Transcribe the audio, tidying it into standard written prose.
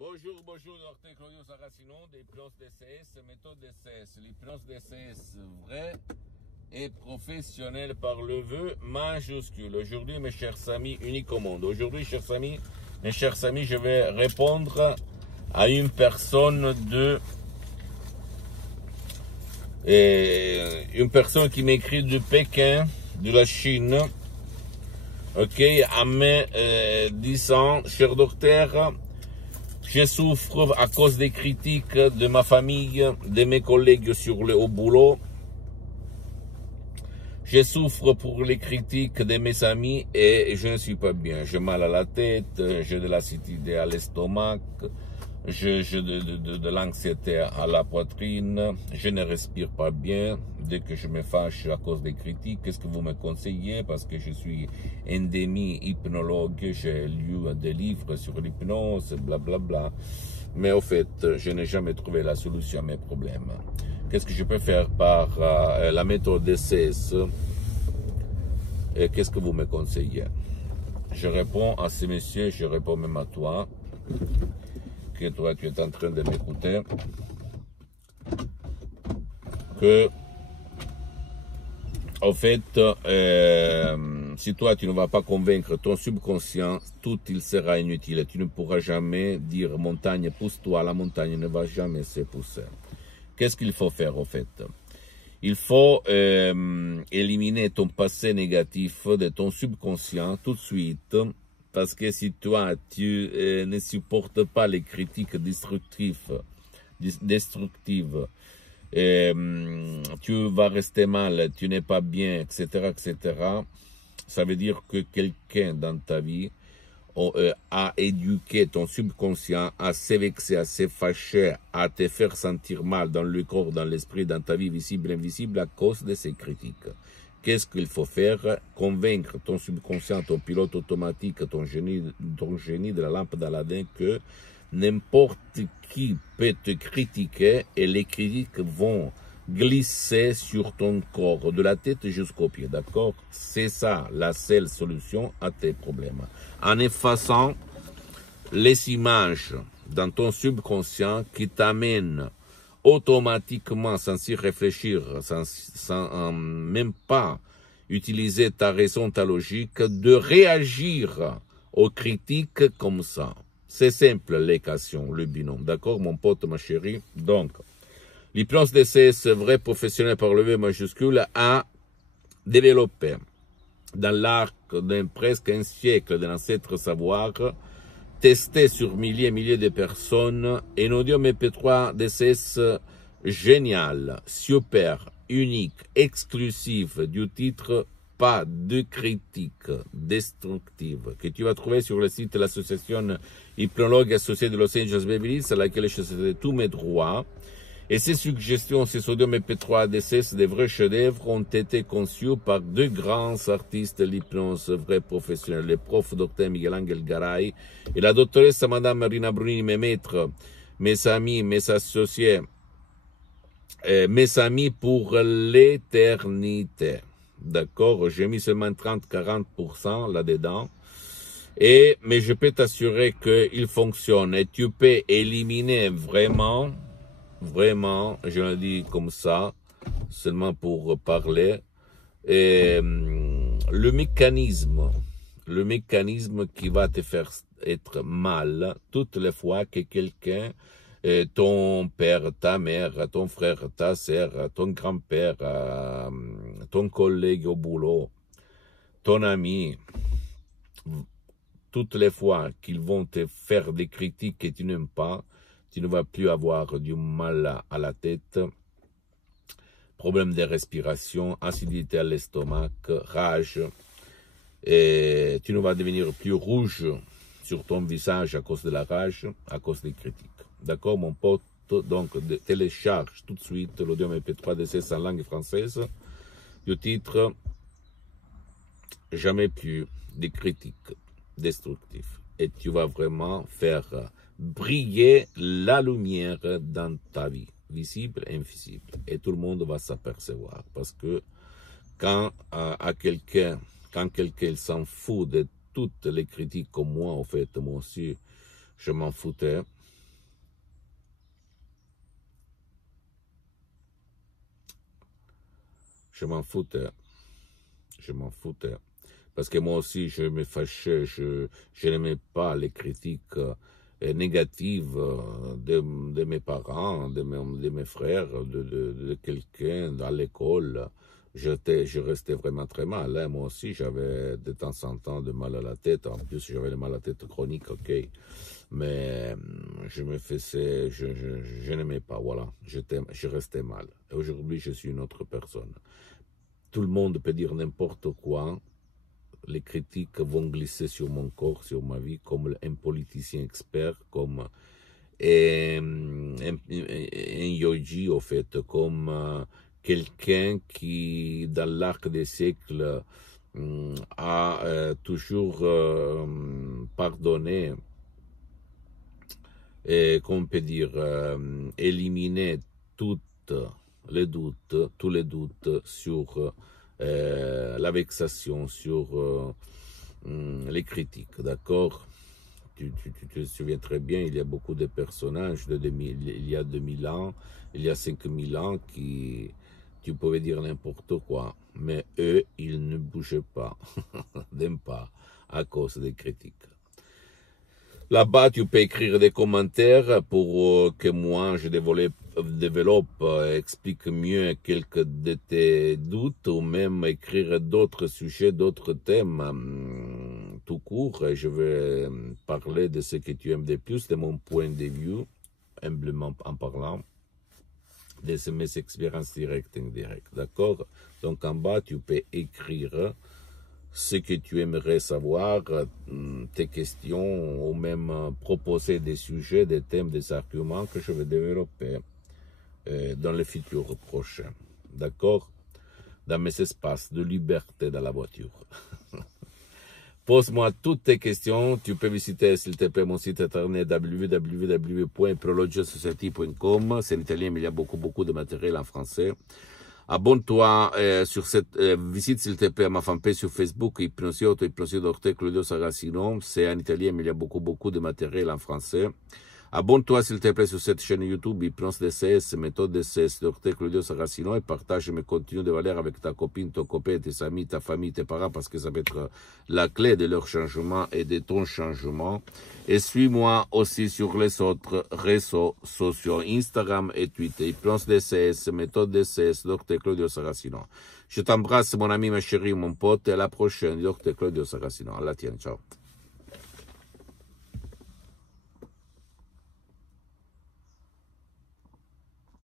Bonjour, docteur Claudio Saracino, d'hypnose DCS, méthode DCS. L'hypnose DCS vrai et professionnelle par le vœu majuscule. Aujourd'hui, mes chers amis, unique au monde. Aujourd'hui, mes chers amis, je vais répondre à une personne une personne qui m'écrit de Pékin, de la Chine. Ok, à mes 10 ans, cher docteur, je souffre à cause des critiques de ma famille, de mes collègues au boulot. Je souffre pour les critiques de mes amis et je ne suis pas bien. J'ai mal à la tête, j'ai de l'acidité à l'estomac, j'ai de l'anxiété à la poitrine, je ne respire pas bien. Dès que je me fâche à cause des critiques, qu'est-ce que vous me conseillez? Parce que je suis un demi-hypnologue, j'ai lu des livres sur l'hypnose, blablabla. Mais au fait, je n'ai jamais trouvé la solution à mes problèmes. Qu'est-ce que je peux faire par la méthode DCS? Et qu'est-ce que vous me conseillez? Je réponds à ces messieurs, je réponds même à toi, que toi tu es en train de m'écouter, que en fait, si toi tu ne vas pas convaincre ton subconscient, tout il sera inutile. Tu ne pourras jamais dire montagne pousse-toi, la montagne ne va jamais se pousser. Qu'est-ce qu'il faut faire en fait? Il faut éliminer ton passé négatif de ton subconscient tout de suite, parce que si toi tu ne supportes pas les critiques destructives, tu vas rester mal, tu n'es pas bien, etc., etc. Ça veut dire que quelqu'un dans ta vie à éduquer ton subconscient, à se vexer, à se fâcher, à te faire sentir mal dans le corps, dans l'esprit, dans ta vie visible et invisible à cause de ces critiques. Qu'est-ce qu'il faut faire? Convaincre ton subconscient, ton pilote automatique, ton génie de la lampe d'Aladin que n'importe qui peut te critiquer et les critiques vont glisser sur ton corps, de la tête jusqu'aux pieds, d'accord? C'est ça la seule solution à tes problèmes. En effaçant les images dans ton subconscient qui t'amènent automatiquement, sans y réfléchir, sans même pas utiliser ta raison, ta logique, de réagir aux critiques comme ça. C'est simple l'équation, le binôme, d'accord mon pote, ma chérie? Donc, l'hypnose DCS vrai professionnel par le V majuscule a développé dans l'arc d'un presque un siècle de l'ancêtre savoir, testé sur milliers et milliers de personnes, un audio MP3 DCS génial, super, unique, exclusif, du titre pas de critique destructive, que tu vas trouver sur le site de l'association Hypnologue associée de Los Angeles Beverly Hills, à laquelle je cède tous mes droits. Et ces suggestions, ces audios MP3 DCS, des vrais chefs-d'œuvre, ont été conçus par deux grands artistes de l'hypnose vrai professionnelle, le prof Dr Miguel Angel Garay et la doctoresse Madame Marina Brunini, mes maîtres, mes amis, mes associés, mes amis pour l'éternité. D'accord, j'ai mis seulement 30-40% là-dedans. Mais je peux t'assurer qu'il fonctionne et tu peux éliminer vraiment, je le dis comme ça, seulement pour parler, le mécanisme qui va te faire être mal toutes les fois que quelqu'un, ton père, ta mère, ton frère, ta sœur, ton grand-père, ton collègue au boulot, ton ami, toutes les fois qu'ils vont te faire des critiques que tu n'aimes pas, tu ne vas plus avoir du mal à la tête, problème de respiration, acidité à l'estomac, rage, et tu ne vas devenir plus rouge sur ton visage à cause de la rage, à cause des critiques. D'accord, mon pote? Donc, télécharge tout de suite l'audio MP3 DCS en langue française, du titre « Jamais plus de critiques destructives ». Et tu vas vraiment faire briller la lumière dans ta vie, visible et invisible. Et tout le monde va s'apercevoir. Parce que quand quelqu'un s'en fout de toutes les critiques comme moi, en fait, moi aussi, je m'en foutais. Je m'en foutais. Je m'en foutais. Parce que moi aussi, je me fâchais, je n'aimais pas les critiques négatives de mes parents, de mes frères, de quelqu'un à l'école. Je restais vraiment très mal. Hein. Moi aussi, j'avais de temps en temps de mal à la tête. En plus, j'avais le mal à la tête chronique, ok. Mais je me faisais, je n'aimais pas, voilà. Je restais mal. Et aujourd'hui, je suis une autre personne. Tout le monde peut dire n'importe quoi. Les critiques vont glisser sur mon corps, sur ma vie, comme un politicien expert, comme un yogi, au fait, comme quelqu'un qui, dans l'arc des siècles, a toujours pardonné et, qu'on peut dire, éliminé tous les doutes sur la vexation, sur les critiques, d'accord? Tu te souviens très bien, il y a beaucoup de personnages, il y a 2000 ans, il y a 5000 ans, qui, tu pouvais dire n'importe quoi, mais eux, ils ne bougeaient pas, d'un pas, à cause des critiques. Là-bas, tu peux écrire des commentaires pour que moi, je développe, explique mieux quelques de tes doutes, ou même écrire d'autres sujets, d'autres thèmes, tout court. Et je vais parler de ce que tu aimes de plus, de mon point de vue, humblement en parlant, de mes expériences directes et indirectes. D'accord? Donc en bas, tu peux écrire ce que tu aimerais savoir, tes questions, ou même proposer des sujets, des thèmes, des arguments que je vais développer dans le futur prochain. D'accord? Dans mes espaces de liberté dans la voiture. Pose-moi toutes tes questions. Tu peux visiter, s'il te plaît, mon site internet www.prologiasociety.com. C'est en italien, mais il y a beaucoup de matériel en français. Abonne-toi sur cette visite, s'il te plaît, à ma fanpage sur Facebook, Ipnosie Docteur Claudio Saracino. C'est en italien, mais il y a beaucoup de matériel en français. Abonne-toi, s'il te plaît, sur cette chaîne YouTube, Hypnose DCS, méthode DCS, Docteur Claudio Saracino, et partage mes contenus de valeur avec ta copine, ton copain, tes amis, ta famille, tes parents, parce que ça peut être la clé de leur changement et de ton changement. Et suis-moi aussi sur les autres réseaux sociaux, Instagram et Twitter, Hypnose DCS, méthode DCS, Docteur Claudio Saracino. Je t'embrasse, mon ami, ma chérie, mon pote, et à la prochaine, Docteur Claudio Saracino. À la tienne, ciao.